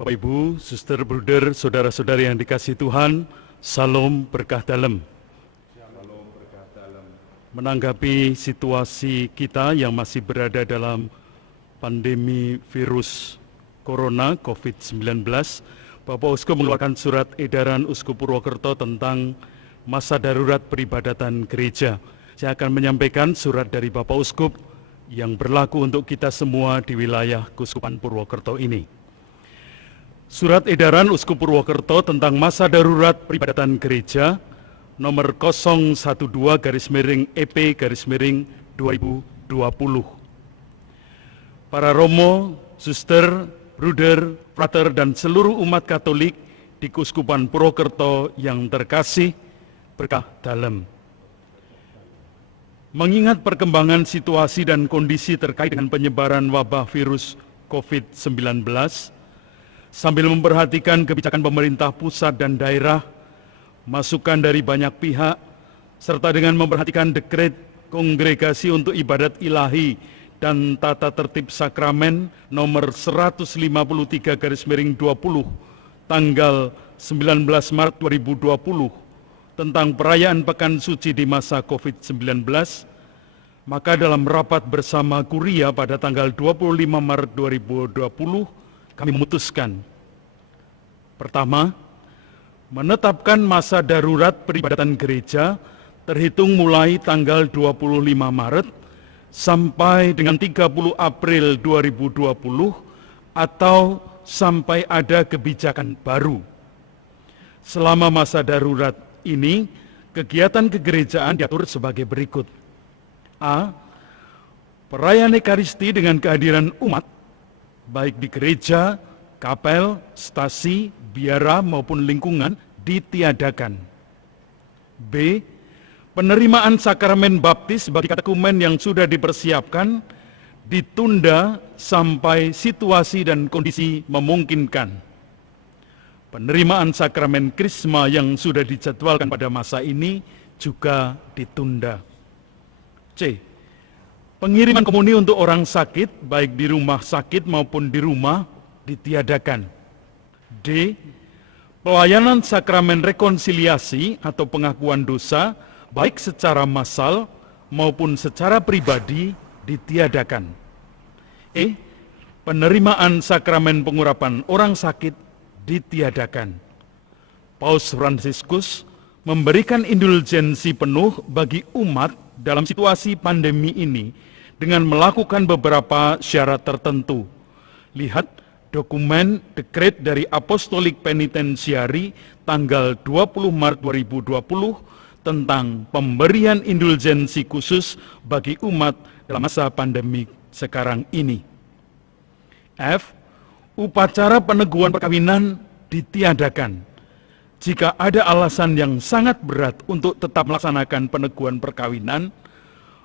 Bapak Ibu, suster, bruder, saudara-saudari yang dikasihi Tuhan, salam berkah dalam. Menanggapi situasi kita yang masih berada dalam pandemi virus Corona COVID-19, Bapak Uskup mengeluarkan surat edaran Uskup Purwokerto tentang masa darurat peribadatan gereja. Saya akan menyampaikan surat dari Bapak Uskup yang berlaku untuk kita semua di wilayah Keuskupan Purwokerto ini. Surat edaran Uskup Purwokerto tentang masa darurat peribadatan gereja nomor 012-EP-2020. Para romo, suster, bruder, frater, dan seluruh umat Katolik di Keuskupan Purwokerto yang terkasih, berkah dalam. Mengingat perkembangan situasi dan kondisi terkait dengan penyebaran wabah virus COVID-19, sambil memperhatikan kebijakan pemerintah pusat dan daerah, masukan dari banyak pihak, serta dengan memperhatikan dekret Kongregasi untuk Ibadat Ilahi dan Tata Tertib Sakramen nomor 153/20 tanggal 19 Maret 2020 tentang perayaan Pekan Suci di masa COVID-19, maka dalam rapat bersama Kuria pada tanggal 25 Maret 2020, kami memutuskan, pertama, menetapkan masa darurat peribadatan gereja terhitung mulai tanggal 25 Maret sampai dengan 30 April 2020 atau sampai ada kebijakan baru. Selama masa darurat ini, kegiatan kegerejaan diatur sebagai berikut. A. Perayaan Ekaristi dengan kehadiran umat, baik di gereja, kapel, stasi, biara maupun lingkungan ditiadakan. B. Penerimaan sakramen baptis bagi katekumen yang sudah dipersiapkan ditunda sampai situasi dan kondisi memungkinkan. Penerimaan sakramen krisma yang sudah dijadwalkan pada masa ini juga ditunda. C. Pengiriman komuni untuk orang sakit, baik di rumah sakit maupun di rumah, ditiadakan. D. Pelayanan sakramen rekonsiliasi atau pengakuan dosa, baik secara massal maupun secara pribadi, ditiadakan. E. Penerimaan sakramen pengurapan orang sakit, ditiadakan. Paus Fransiskus memberikan indulgensi penuh bagi umat dalam situasi pandemi ini dengan melakukan beberapa syarat tertentu. Lihat dokumen dekret dari Apostolik Penitensiari tanggal 20 Maret 2020 tentang pemberian indulgensi khusus bagi umat dalam masa pandemi sekarang ini. F. Upacara peneguhan perkawinan ditiadakan. Jika ada alasan yang sangat berat untuk tetap melaksanakan peneguhan perkawinan,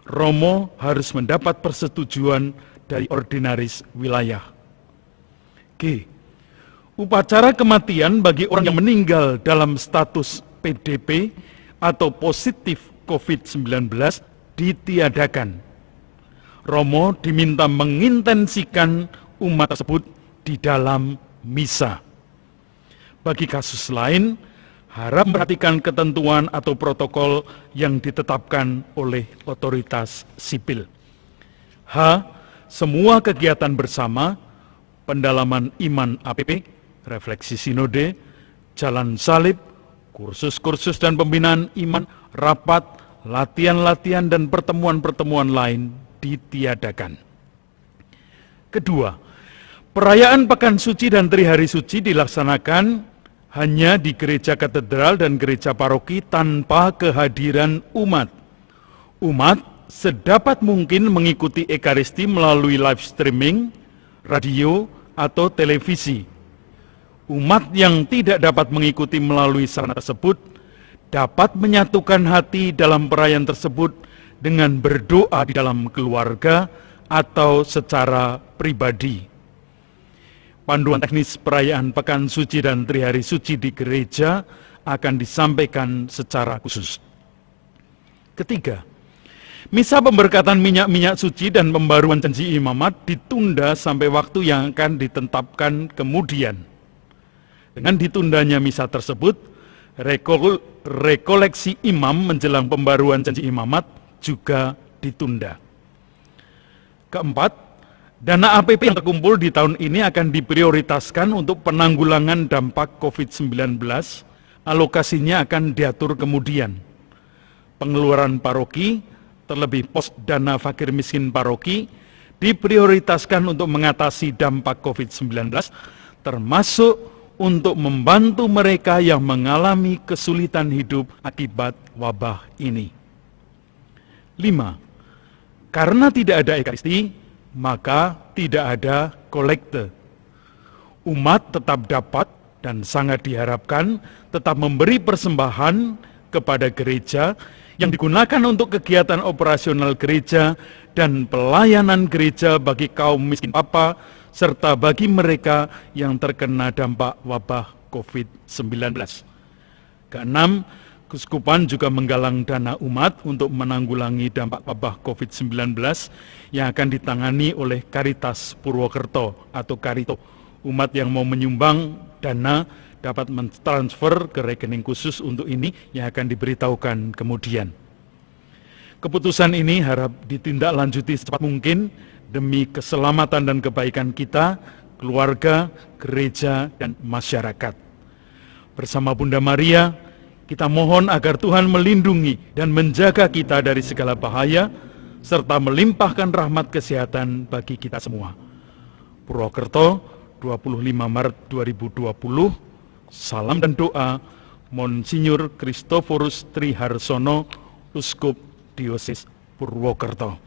romo harus mendapat persetujuan dari ordinaris wilayah. G. Upacara kematian bagi orang yang meninggal dalam status PDP atau positif COVID-19 ditiadakan. Romo diminta mengintensikan umat tersebut di dalam misa. Bagi kasus lain, harap memperhatikan ketentuan atau protokol yang ditetapkan oleh otoritas sipil. H. Semua kegiatan bersama, pendalaman iman APP, refleksi sinode, jalan salib, kursus-kursus dan pembinaan iman, rapat, latihan-latihan dan pertemuan-pertemuan lain ditiadakan. Kedua, perayaan Pekan Suci dan Trihari Suci dilaksanakan hanya di gereja katedral dan gereja paroki tanpa kehadiran umat. Umat sedapat mungkin mengikuti Ekaristi melalui live streaming, radio, atau televisi. Umat yang tidak dapat mengikuti melalui sarana tersebut dapat menyatukan hati dalam perayaan tersebut dengan berdoa di dalam keluarga atau secara pribadi. Panduan teknis perayaan Pekan Suci dan Trihari Suci di gereja akan disampaikan secara khusus. Ketiga, misa pemberkatan minyak-minyak suci dan pembaruan janji imamat ditunda sampai waktu yang akan ditetapkan kemudian. Dengan ditundanya misa tersebut, rekoleksi imam menjelang pembaruan janji imamat juga ditunda. Keempat, dana APP yang terkumpul di tahun ini akan diprioritaskan untuk penanggulangan dampak COVID-19, alokasinya akan diatur kemudian. Pengeluaran paroki, terlebih pos dana fakir miskin paroki, diprioritaskan untuk mengatasi dampak COVID-19, termasuk untuk membantu mereka yang mengalami kesulitan hidup akibat wabah ini. 5. Karena tidak ada ekaristi, maka tidak ada kolekte. Umat tetap dapat dan sangat diharapkan tetap memberi persembahan kepada gereja yang digunakan untuk kegiatan operasional gereja dan pelayanan gereja bagi kaum miskin papa, serta bagi mereka yang terkena dampak wabah COVID-19. Keenam, Keuskupan juga menggalang dana umat untuk menanggulangi dampak wabah COVID-19 yang akan ditangani oleh Caritas Purwokerto atau Karito. Umat yang mau menyumbang dana dapat mentransfer ke rekening khusus untuk ini yang akan diberitahukan kemudian. Keputusan ini harap ditindaklanjuti secepat mungkin demi keselamatan dan kebaikan kita, keluarga, gereja, dan masyarakat. Bersama Bunda Maria, kita mohon agar Tuhan melindungi dan menjaga kita dari segala bahaya, serta melimpahkan rahmat kesehatan bagi kita semua. Purwokerto, 25 Maret 2020, salam dan doa, Monsinyur Kristoforus Triharsono, Uskup Diosis Purwokerto.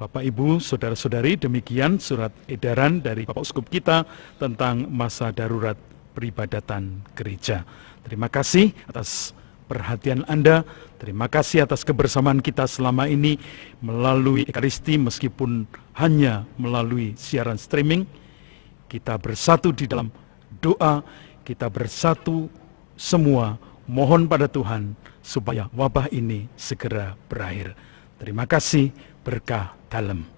Bapak, Ibu, Saudara-saudari, demikian surat edaran dari Bapak Uskup kita tentang masa darurat peribadatan gereja. Terima kasih atas perhatian Anda, terima kasih atas kebersamaan kita selama ini melalui Ekaristi meskipun hanya melalui siaran streaming. Kita bersatu di dalam doa, kita bersatu semua mohon pada Tuhan supaya wabah ini segera berakhir. Terima kasih, berkah dalam.